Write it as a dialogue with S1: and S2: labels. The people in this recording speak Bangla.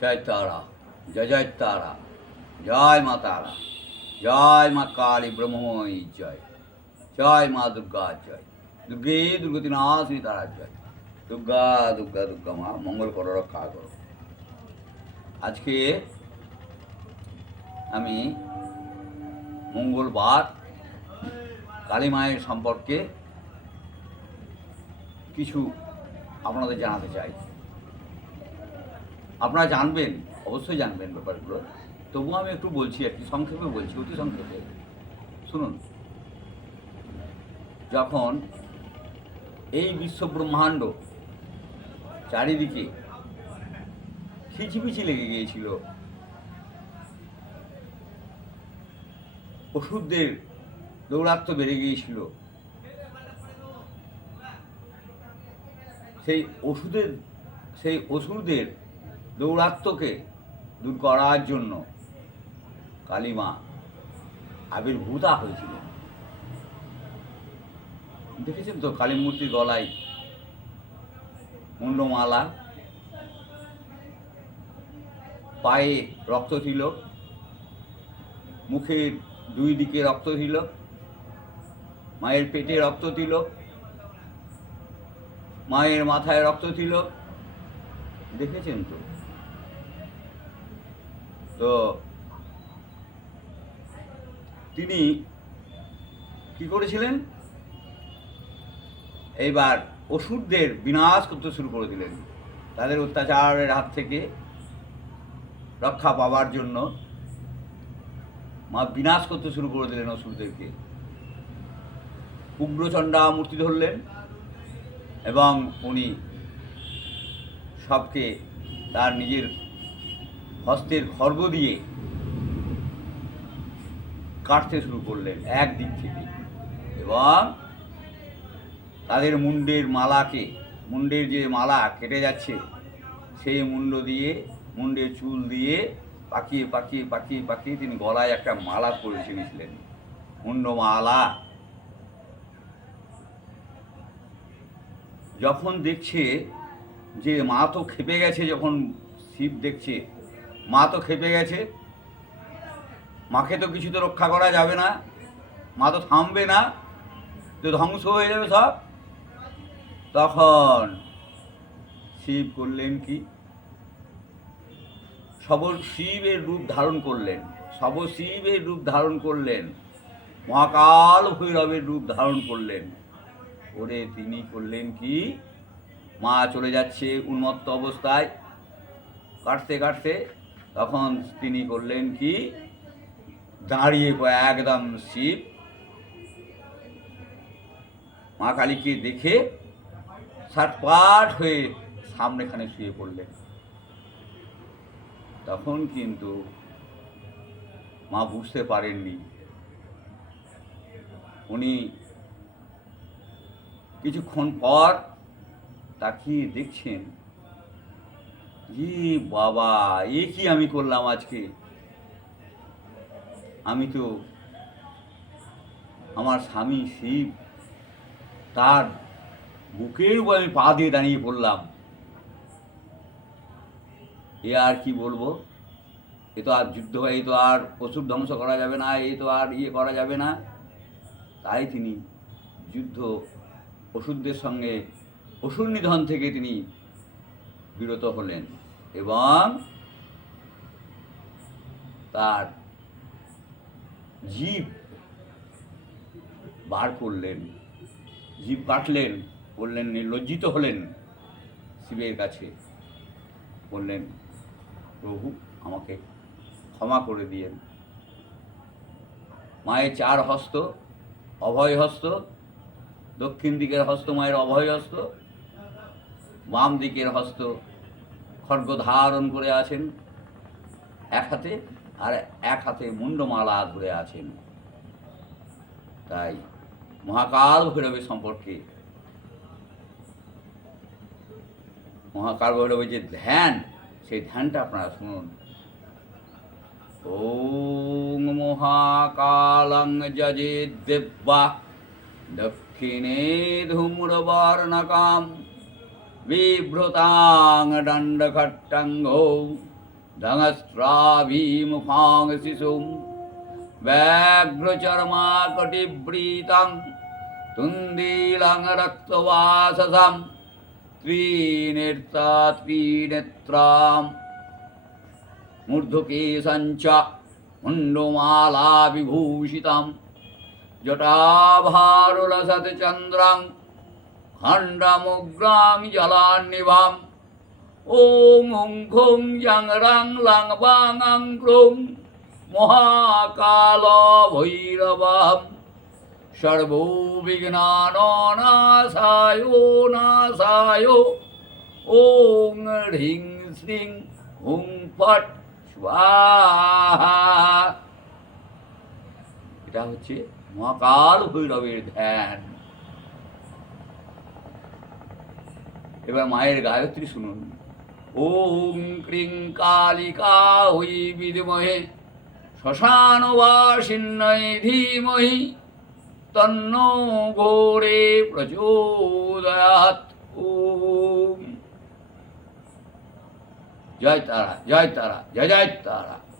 S1: জয় তারা, জয় জয় তারা, জয় মা তারা, জয় মা কালী ব্রহ্মই জয় জয় মা দুর্গা জয়, দুর্গে দুর্গতি নাশিনী তারা জয়, দুর্গা দুর্গা দুর্গা মা, মঙ্গল করো, রক্ষা করো। আজকে আমি মঙ্গলবার কালী মায়ের সম্পর্কে কিছু আপনাদের জানাতে চাই। আপনারা জানবেন, অবশ্যই জানবেন ব্যাপারগুলো। তবুও আমি একটু বলছি আর কি সংক্ষেপে বলছি, অতি সংক্ষেপে। শুনুন। যখন এই বিশ্ব ব্রহ্মাণ্ড চারিদিকে খিচিপিচি লেগে গিয়েছিল ওষুধদের দৌরাত্ম বেড়ে গিয়েছিল, সেই ওষুধের, সেই অসুরদের দৌরাত্মকে দূর করার জন্য কালীমা আবির্ভূতা হয়েছিলেন দেখেছেন তো কালী মূর্তির গলায় মুন্ডমালা? পায়ে রক্ত ছিল। মুখের দুই দিকে রক্ত ছিল। মায়ের পেটে রক্ত ছিল। মায়ের মাথায় রক্ত ছিল। দেখেছেন তো? তো তিনি কি করেছিলেন? এইবার অসুরদের বিনাশ করতে শুরু করে দিলেন। তাদের অত্যাচারের হাত থেকে রক্ষা পাওয়ার জন্য মা বিনাশ করতে শুরু করে দিলেন অসুরদেরকে। উগ্রচণ্ডা মূর্তি ধরলেন এবং উনি সবকে তার নিজের হস্তের খর্গ দিয়ে কাটতে শুরু করলেন এক দিক থেকে। এবং তাদের মুন্ডের মালাকে, মুন্ডের যে মালা কেটে যাচ্ছে, সেই মুন্ড দিয়ে, মুন্ডের চুল দিয়ে পাকিয়ে পাকিয়ে পাকিয়ে পাকিয়ে তিনি গলায় একটা মালা পরে মুন্ড মালা যখন দেখছে যে মা তো খেপে গেছে, যখন শিব দেখছে মা তো খেপে গেছে। মাকে তো কিছু তো রক্ষা করা যাবে না। মা তো থামবে না। তো ধ্বংস হয়ে যাবে সব। তখন শিব করলেন কি? সব শিবের রূপ ধারণ করলেন। সব শিবের রূপ ধারণ করলেন। মহাকাল ভৈরবের রূপ ধারণ করলেন। করে তিনি করলেন কি? মা চলে যাচ্ছে উন্মত্ত অবস্থায়। কাটতে কাটতে তখন তিনি করলেন কি, দাঁড়িয়ে একদম শিব। মা কালীকে দেখে সাটপাট হয়ে সামনেখানে শুয়ে পড়লেন। তখন কিন্তু মা বুঝতে পারেননি। উনি কিছুক্ষণ পর তাকিয়ে দেখছেন ই বাবা, এ কি আমি করলাম আজকে? আমি তো আমার স্বামী শিব, তার বুকের উপর আমি পা দিয়ে দাঁড়িয়ে পড়লাম। এ আর কি বলব? এ তো আর যুদ্ধ, এ তো আর পশুর ধ্বংস করা যাবে না, এ তো আর ইয়ে করা যাবে না। তাই তিনি যুদ্ধ ওষুধদের সঙ্গে, অসুর নিধন থেকে তিনি বিরত হলেন এবং তার জীব বার করলেন, জীব কাটলেন, বললেন লজ্জিত হলেন শিবের কাছে। বললেন, প্রভু, আমাকে ক্ষমা করে দিয়েন। মায়ের চার হস্ত, অভয় হস্ত, দক্ষিণ দিকের হস্ত মায়ের অভয় হস্ত, বাম দিকের হস্ত খড়গ ধারণ করে আছেন এক হাতে আর এক হাতে মুন্ডমালা ধরে আছেন। তাই মহাকাল ভৈরবের সম্পর্কে, মহাকাল ভৈরবের যে ধ্যান, সেই ধ্যানটা আপনারা শুনুন। ওং মহাকালং যজে দিব্যা দক্ষিণে ধূম্রবর্ণকাম। বিভ্রতাং দণ্ডখট্টঙ্গো দংস্ত্রাভিমুখাং শিশুম ব্যাঘ্রচর্মাকটিবৃতাং তুন্দীলাং রক্তবাসসাম ত্রিনেত্রা ত্রিনেত্রাম মূর্ধকেশঞ্চ মুণ্ডমালা বিভূষিতাম জটাভারুলসৎ খণ্ডমুগ্রাং জলান্নিভাম ওং ওং ঘুং জং রং লং বাং অং ক্রুং মহাকাল ভৈরবাম সর্ববিঘ্নানাশায় নাশায় ওং হ্রিং শ্রিং হুং ফট স্বাহা এটা হচ্ছে মহাকাল ভৈরবের ধ্যান। এবার মায়ের গায়ত্রী শুনুন। ওম ক্রিং কালিকা হই বিদমহে, শ্মশানবাসিন্নয় ধীমহি, তন্নো ঘোরে প্রচোদয়াৎ। ওম। জয় তারা জয় তারা, জয় জয় তারা।